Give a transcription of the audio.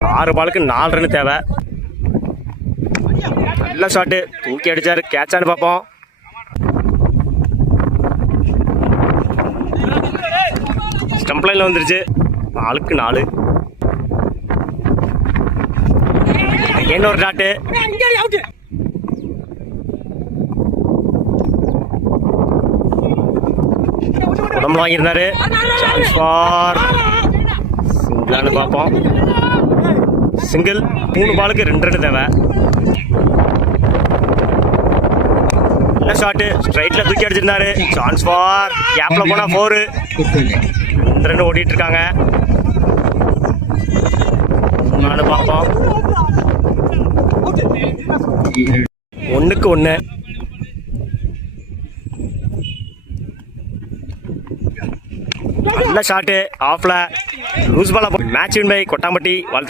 6 பாலுக்கு 4 ரன் தேவை. நல்ல ஷாட்டு, தூக்கி அடிச்சாரு. கேட்சான்னு பார்ப்போம். ஸ்டம்ப் லைன்ல வந்துருச்சு. 4க்கு 4. இன்னொரு டாட்டு. உடம்புல வாங்கியிருந்தாரு. சிங்கிளான்னு பார்ப்போம். சிங்கிள். 3 பாலுக்கு 2 ரன் தேவை. நல்ல ஷாட்டு, ஸ்ட்ரைட்ல தூக்கி அடிச்சிருந்தாரு. சான்ஸ் ஃபார் கேப்ல போனா 4. 2 ரன் ஓடிட்டு இருக்காங்க. பார்ப்போம். 1க்கு 1. நல்ல ஷாட்டு, ஆஃப்ல லூஸ் பால. Match win by Kottampatti. வாழ்த்து.